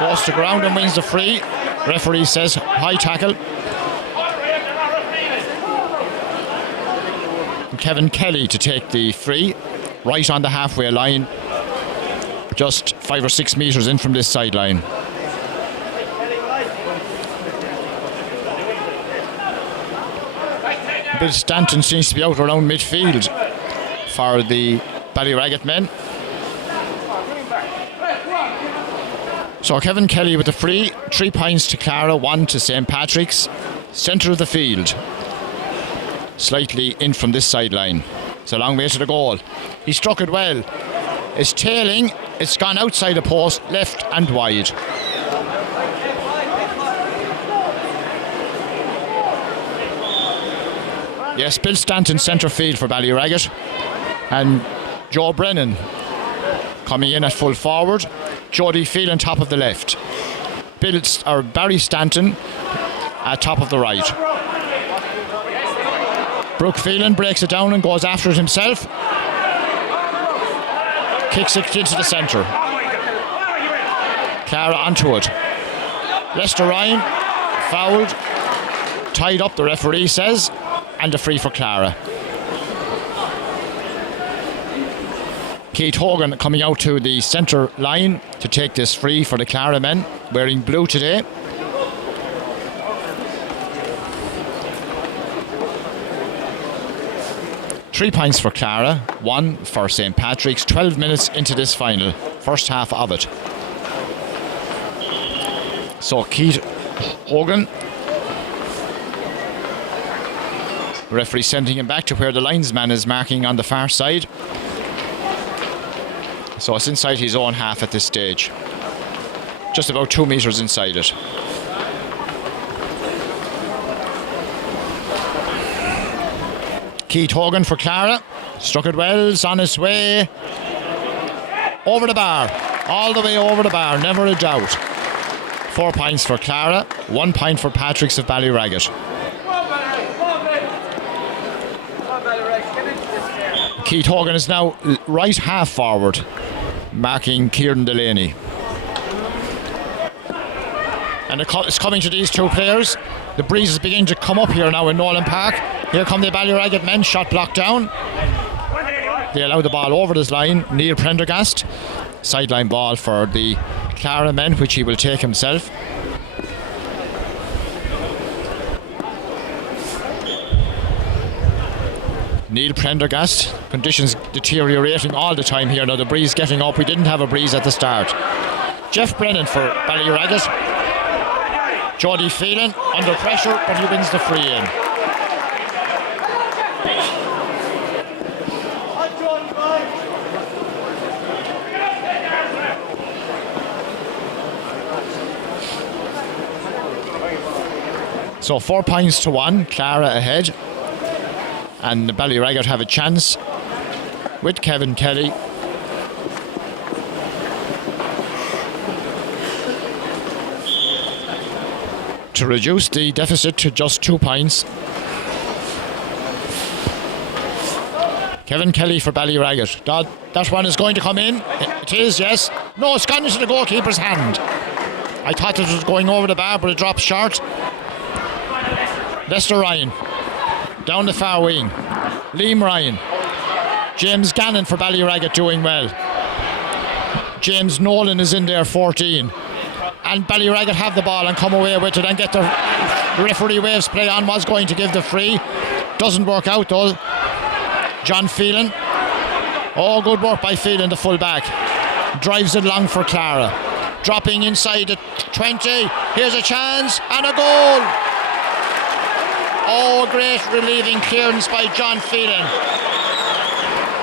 goes to ground and wins the free. Referee says high tackle. Kevin Kelly to take the free, right on the halfway line, just 5 or 6 metres in from this sideline. Bill Stanton seems to be out around midfield for the Ballyragget men. So Kevin Kelly with the free, 3 points to Clara, 1 to St. Patrick's. Centre of the field, slightly in from this sideline. It's a long way to the goal. He struck it well. It's tailing, it's gone outside the post, left and wide. Yes, Bill Stanton centre field for Ballyragget, and Joe Brennan coming in at full forward. Jody Phelan top of the left. Barry Stanton at top of the right. Brooke Phelan breaks it down and goes after it himself. Kicks it into the centre. Clara onto it. Lester Ryan fouled, tied up, the referee says, and a free for Clara. Keith Hogan coming out to the centre line to take this free for the Clara men, wearing blue today. Three points for Clara, 1 for St. Patrick's. 12 minutes into this final, first half of it. So Keith Hogan, referee sending him back to where the linesman is marking on the far side. So it's inside his own half at this stage. Just about 2 metres inside it. Keith Hogan for Clara. Struck it well, it's on its way. Over the bar. All the way over the bar, never a doubt. 4 points for Clara, 1 point for Patrick's of Ballyragget. Keith Hogan is now right half forward, marking Kieran Delaney. And it's coming to these two players. The breeze is beginning to come up here now in Nolan Park. Here come the Ballyragget men, shot blocked down. They allow the ball over this line. Neil Prendergast, sideline ball for the Clara men, which he will take himself. Neil Prendergast, conditions deteriorating all the time here. Now the breeze getting up. We didn't have a breeze at the start. Jeff Brennan for Ballyragget. Jody Phelan under pressure, but he wins the free in. So 4 points to 1, Clara ahead. And the Ballyragget have a chance with Kevin Kelly. To reduce the deficit to just 2 points. Kevin Kelly for Ballyragget. That one is going to come in. It is, yes. No, it's gone into the goalkeeper's hand. I thought it was going over the bar, but it dropped short. Lester Ryan down the far wing. Liam Ryan. James Gannon for Ballyragget doing well. James Nolan is in there, 14. And Ballyragget have the ball and come away with it and get the referee waves play on. Was going to give the free. Doesn't work out though. John Phelan. Oh, good work by Phelan, the full back. Drives it long for Clara. Dropping inside the 20. Here's a chance and a goal. Oh, great relieving clearance by John Phelan.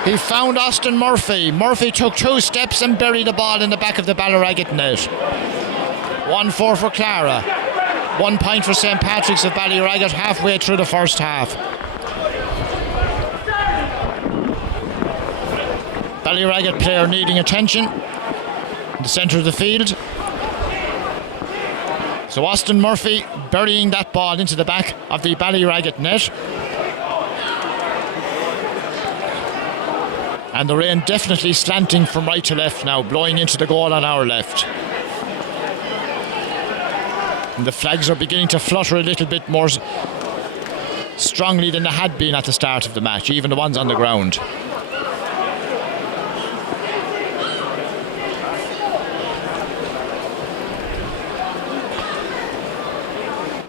He found Austin Murphy. Murphy took 2 steps and buried the ball in the back of the Ballyragget net. 1-4 for Clara. 1 point for St. Patrick's of Ballyragget halfway through the first half. Ballyragget player needing attention in the centre of the field. So Austin Murphy burying that ball into the back of the Ballyragget net. And the rain definitely slanting from right to left now, blowing into the goal on our left. And the flags are beginning to flutter a little bit more strongly than they had been at the start of the match, even the ones on the ground.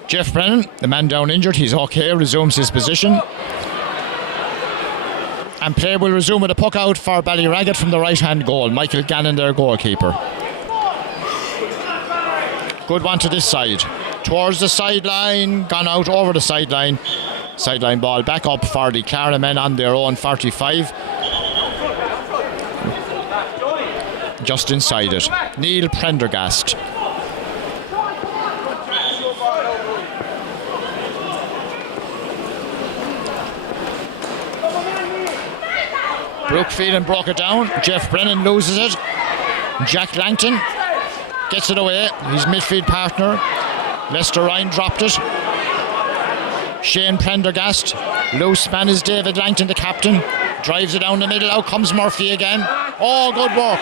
Jeff Brennan, the man down injured, he's okay, resumes his position. And play will resume with a puck out for Ballyragget from the right-hand goal. Michael Gannon, their goalkeeper. Good one to this side. Towards the sideline, gone out over the sideline. Sideline ball back up for the Clara men on their own 45. Just inside it. Neil Prendergast. Brooke Phelan broke it down. Jeff Brennan loses it. Jack Langton gets it away. His midfield partner. Lester Ryan dropped it. Shane Prendergast. Loose man is David Langton, the captain. Drives it down the middle. Out comes Murphy again. Oh, good work.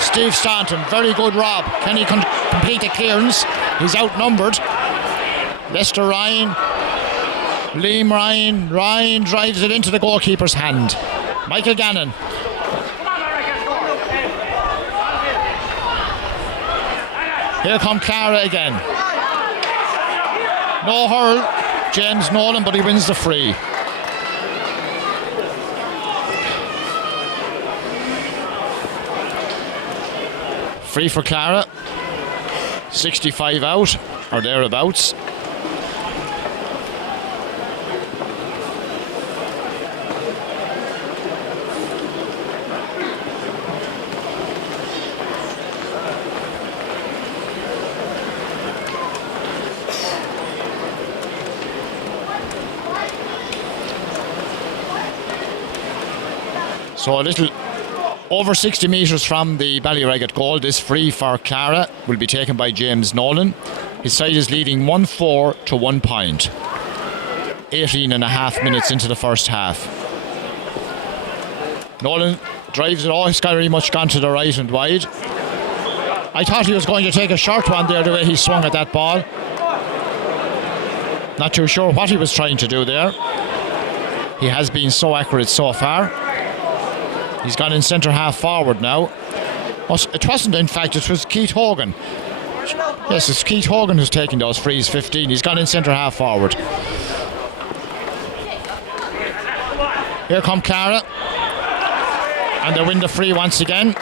Steve Staunton. Very good Rob. Can he complete the clearance? He's outnumbered. Lester Ryan. Liam Ryan. Ryan drives it into the goalkeeper's hand. Michael Gannon. Here come Clara again. No hurl, James Nolan, but he wins the free. Free for Clara. 65 out, or thereabouts. So a little over 60 metres from the Ballyragget goal. This free for Clara will be taken by James Nolan. His side is leading 1-4 to 1 point. 18 and a half minutes into the first half. Nolan drives it. Oh, he's very much gone to the right and wide. I thought he was going to take a short one there, the way he swung at that ball. Not too sure what he was trying to do there. He has been so accurate so far. He's gone in centre half forward now. It wasn't, in fact, it was Keith Hogan. Yes, it's Keith Hogan who's taking those frees, 15. He's gone in centre half forward. Here come Clara. And they win the free once again.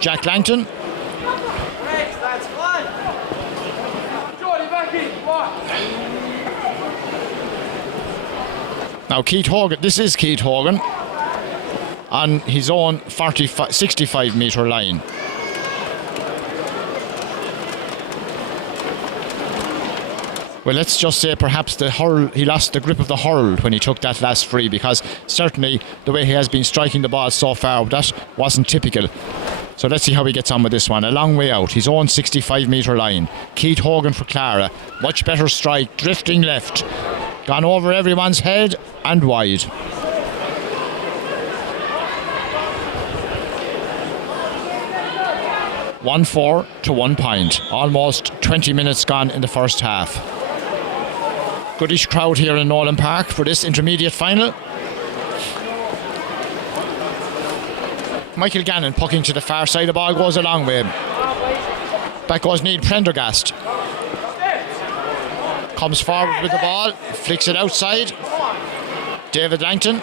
Jack Langton. Now Keith Hogan, this is Keith Hogan on his own 65 metre line. Well, let's just say perhaps the hurl, he lost the grip of the hurl when he took that last free, because certainly the way he has been striking the ball so far, that wasn't typical. So let's see how he gets on with this one. A long way out, his own 65 metre line. Keith Hogan for Clara. Much better strike, drifting left. Gone over everyone's head and wide. (1-4 to 1 point). Almost 20 minutes gone in the first half. Goodish crowd here in Nolan Park for this intermediate final. Michael Gannon pucking to the far side. The ball goes a long way. Back goes Neil Prendergast. Comes forward with the ball, flicks it outside. David Langton.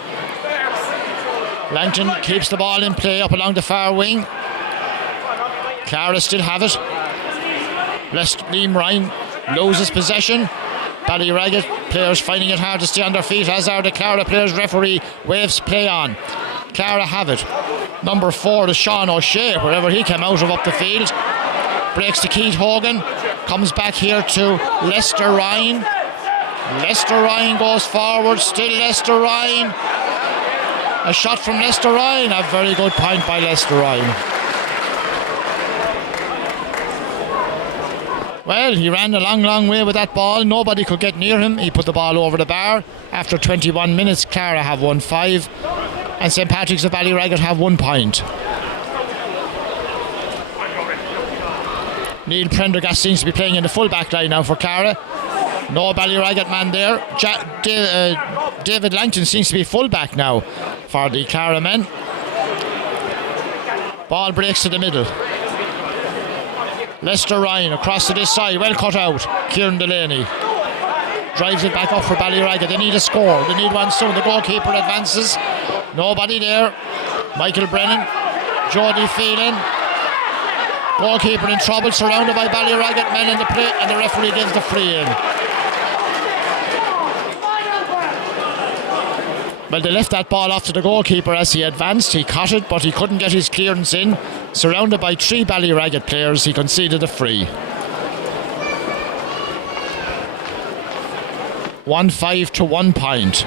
Langton keeps the ball in play up along the far wing. Clara still have it. Liam Ryan loses possession. Ballyragget players finding it hard to stay on their feet, as are the Clara players. Referee waves play on. Clara have it. Number 4 is Sean O'Shea, wherever he came out of up the field. Breaks to Keith Hogan. Comes back here to Lester Ryan. Lester Ryan goes forward. Still Lester Ryan. A shot from Lester Ryan. A very good point by Lester Ryan. Well, he ran a long way with that ball. Nobody could get near him. He put the ball over the bar. After 21 minutes, Clara have won 5. And St. Patrick's of Ballyragget have 1 point. Neil Prendergast seems to be playing in the full back line now for Cara. No Ballyraggett man there. David Langton seems to be full back now for the Cara men. Ball breaks to the middle. Lester Ryan across to this side, well cut out. Kieran Delaney drives it back up for Ballyraggett. They need a score, they need one soon. The goalkeeper advances. Nobody there. Michael Brennan, Jody Phelan. Goalkeeper in trouble, surrounded by Ballyraggett men in the play, and the referee gives the free in. Well, they left that ball off to the goalkeeper as he advanced. He caught it, but he couldn't get his clearance in. Surrounded by 3 Ballyraggett players, he conceded a free. 1-5 to 1 point.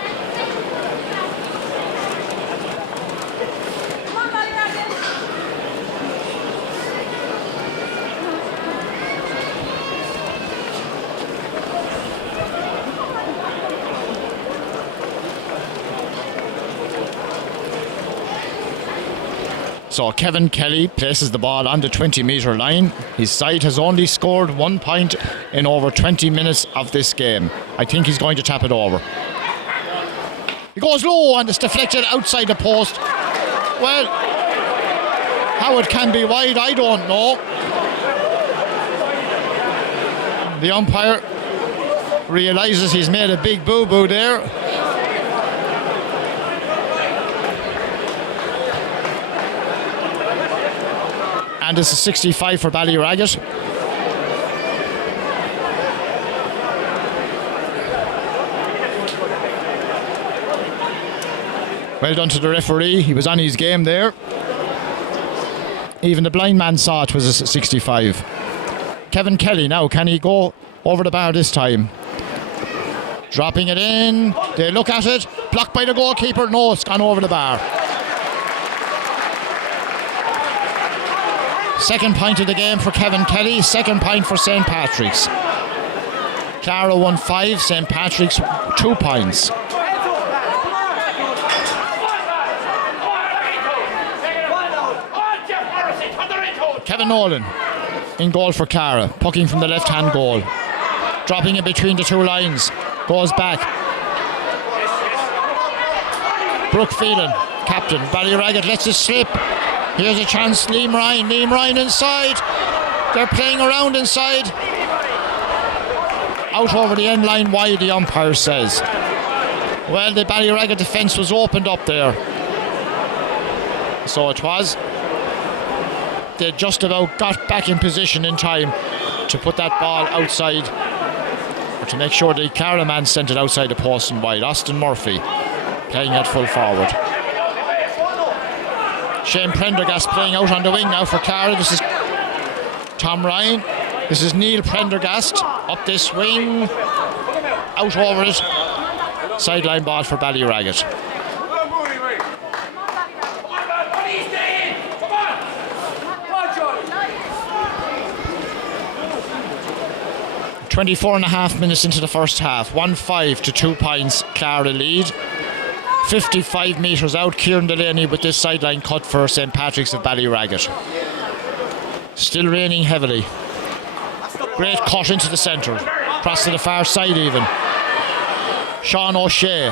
So Kevin Kelly places the ball on the 20-metre line. His side has only scored 1 point in over 20 minutes of this game. I think he's going to tap it over. He goes low and it's deflected outside the post. Well, how it can be wide, I don't know. The umpire realises he's made a big boo-boo there. And this is 65 for Ballyraggett. Well done to the referee. He was on his game there. Even the blind man saw it was a 65. Kevin Kelly now, can he go over the bar this time? Dropping it in. They look at it. Blocked by the goalkeeper. No, it's gone over the bar. Second point of the game for Kevin Kelly. Second point for St. Patrick's. Clara 1-5. St. Patrick's 2 points. Kevin Nolan in goal for Clara. Pucking from the left-hand goal. Dropping in between the 2 lines. Goes back. Brooke Phelan, captain. Ballyraggett lets it slip. Here's a chance, Liam Ryan. Liam Ryan inside. They're playing around inside. Out over the end line wide, the umpire says. Well, the Ballyraggett defence was opened up there. So it was. They just about got back in position in time to put that ball outside, or to make sure the Cara man sent it outside the post and wide. Austin Murphy playing at full forward. Shane Prendergast playing out on the wing now for Cara. This is Tom Ryan. This is Neil Prendergast up this wing. Out over it. Sideline ball for Ballyraggett. 24.5 minutes into the first half. 1-5 to 2 points. Clara lead. 55 metres out, Kieran Delaney with this sideline cut for St. Patrick's of Ballyraggett. Still raining heavily. Great cut into the centre. Across to the far side even. Sean O'Shea.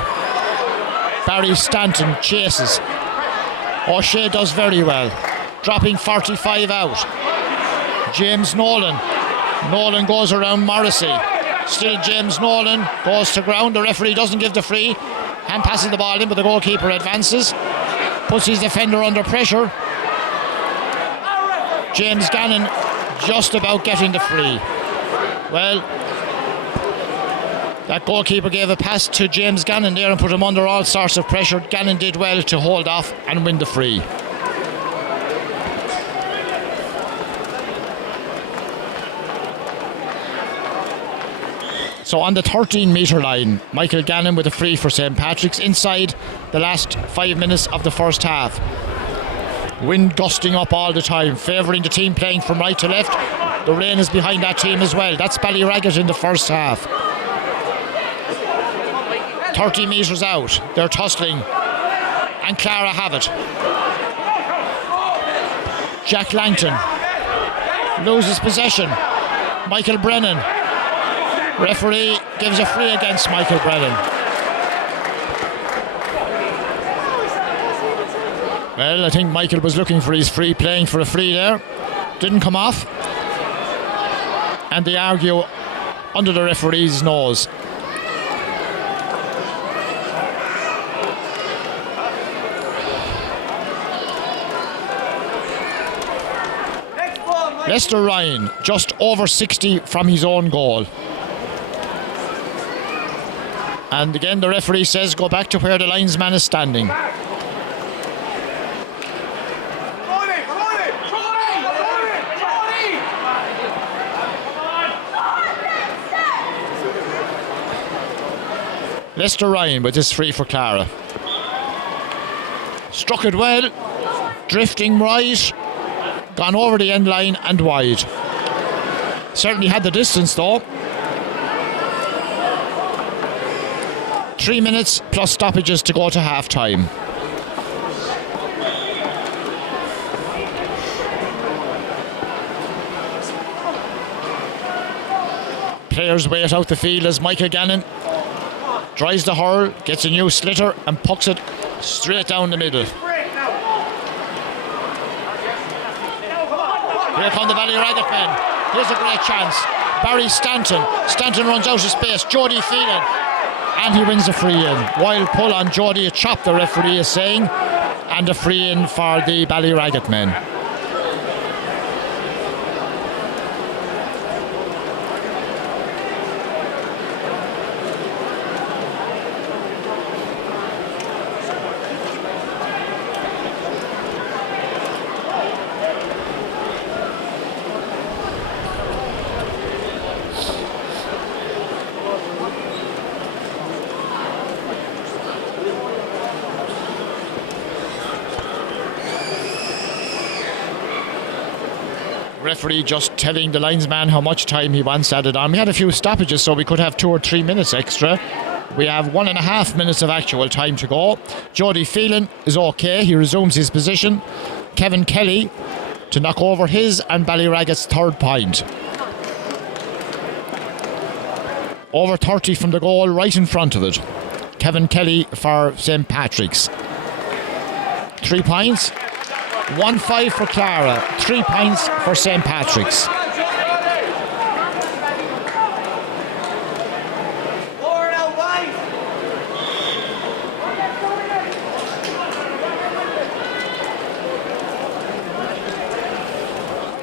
Barry Stanton chases. O'Shea does very well. Dropping 45 out. James Nolan. Nolan goes around Morrissey. Still James Nolan goes to ground. The referee doesn't give the free. And passes the ball in, but the goalkeeper advances. Puts his defender under pressure. James Gannon just about getting the free. Well, that goalkeeper gave a pass to James Gannon there and put him under all sorts of pressure. Gannon did well to hold off and win the free. So on the 13-metre line, Michael Gannon with a free for St. Patrick's inside the last 5 minutes of the first half. Wind gusting up all the time, favouring the team playing from right to left. The rain is behind that team as well. That's Ballyraggett in the first half. 30 metres out, they're tussling. And Clara have it. Jack Langton loses possession. Michael Brennan. Referee gives a free against Michael Brennan. Well, I think Michael was looking for his free, playing for a free there. Didn't come off. And they argue under the referee's nose. Lester Ryan, just over 60 from his own goal. And again, the referee says go back to where the linesman is standing. Lester Ryan with his free for Clara. Struck it well, drifting right, gone over the end line and wide. Certainly had the distance though. 3 minutes plus stoppages to go to half time. Players wait out the field as Micah Gannon tries the hurl, gets a new slitter and pucks it straight down the middle. Here come the Ballyragget men. Here's a great chance. Barry Stanton. Stanton runs out of space. Jody Phelan. And he wins a free in. Wild pull on Jody, a chop, the referee is saying. And a free in for the Ballyragget men. Referee just telling the linesman how much time he wants added on. We had a few stoppages, so we could have 2 or 3 minutes extra. We have 1.5 minutes of actual time to go. Jody Phelan is okay. He resumes his position. Kevin Kelly to knock over his and Ballyragget's third point. Over 30 from the goal, right in front of it. Kevin Kelly for St. Patrick's. 3 points. 1-5 for Clara, 3 points for St. Patrick's.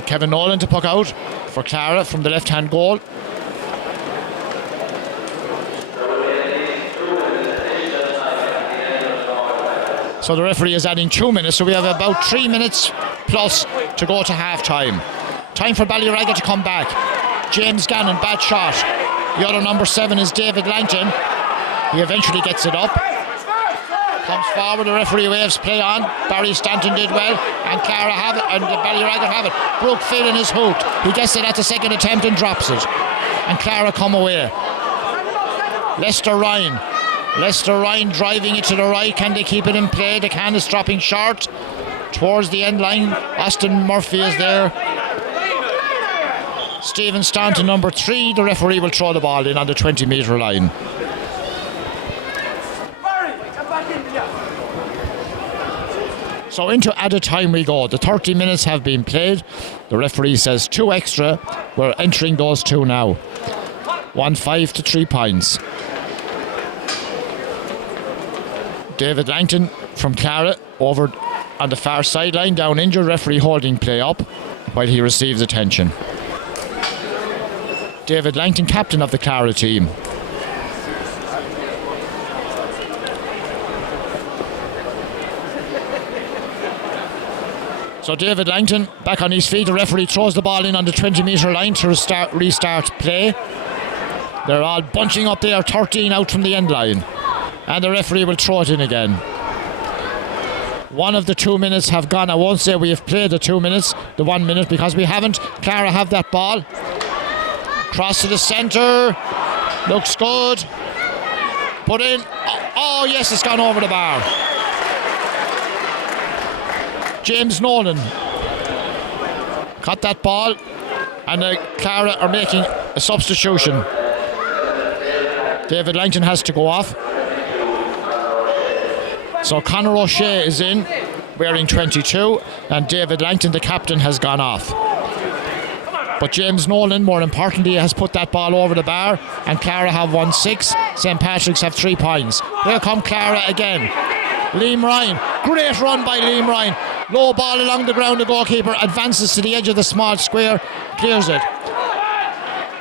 Kevin Nolan to puck out for Clara from the left-hand goal. So the referee is adding 2 minutes, so we have about 3 minutes plus to go to half time. Time for Ballyragget to come back. James Gannon, bad shot. The other number 7 is David Langton. He eventually gets it up. Comes forward, the referee waves play on. Barry Stanton did well, and Clara have it, and Ballyragget have it. Brooke Phelan is hooked. He gets it at the second attempt and drops it. And Clara come away. Lester Ryan driving it to the right. Can they keep it in play? The can is dropping short towards the end line. Austin Murphy is there. Stephen Staunton, number 3. The referee will throw the ball in on the 20-metre line. So into added time we go. The 30 minutes have been played. The referee says 2 extra. We're entering those 2 now. 1-5 to 3 points. David Langton from Clara over on the far sideline, down injured. Referee holding play up while he receives attention. David Langton, captain of the Clara team. So David Langton back on his feet. The referee throws the ball in on the 20-metre line to restart play. They're all bunching up there, 13 out from the end line. And the referee will throw it in again. 1 of the 2 minutes have gone. I won't say we have played the 2 minutes, the 1 minute, because we haven't. Clara have that ball. Cross to the centre. Looks good. Put in. Oh, yes, it's gone over the bar. James Nolan caught that ball. And Clara are making a substitution. David Langton has to go off. So Conor O'Shea is in, wearing 22, and David Langton, the captain, has gone off. But James Nolan, more importantly, has put that ball over the bar, and Clara have won 6. St. Patrick's have 3 points. Here come Clara again. Liam Ryan, great run by Liam Ryan. Low ball along the ground, the goalkeeper advances to the edge of the small square, clears it.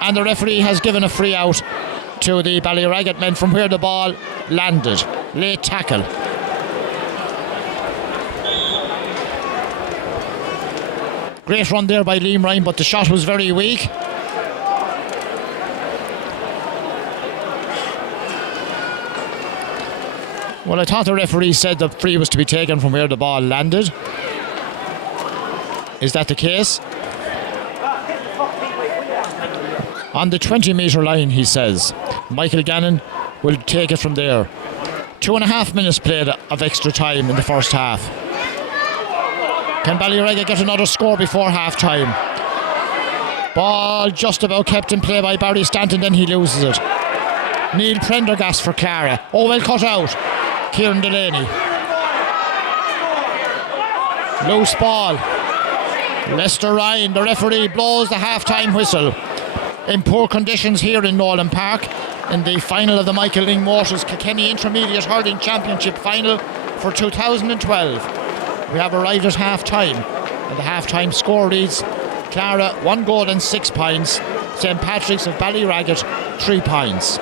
And the referee has given a free out to the Ballyragget men from where the ball landed. Late tackle. Great run there by Liam Ryan, but the shot was very weak. Well, I thought the referee said the free was to be taken from where the ball landed. Is that the case? On the 20-metre line, he says. Michael Gannon will take it from there. 2.5 minutes played of extra time in the first half. Can Ballyragget get another score before half time? Ball just about kept in play by Barry Stanton, then he loses it. Neil Prendergast for Clara. Oh, well cut out. Kieran Delaney. Loose ball. Lester Ryan, the referee, blows the half-time whistle. In poor conditions here in Nolan Park in the final of the Michael Lyng Motors Kilkenny Intermediate Hurling Championship final for 2012. We have arrived at half-time, and the half-time score reads Clara 1 goal and 6 points, St. Patrick's of Ballyragget 3 points.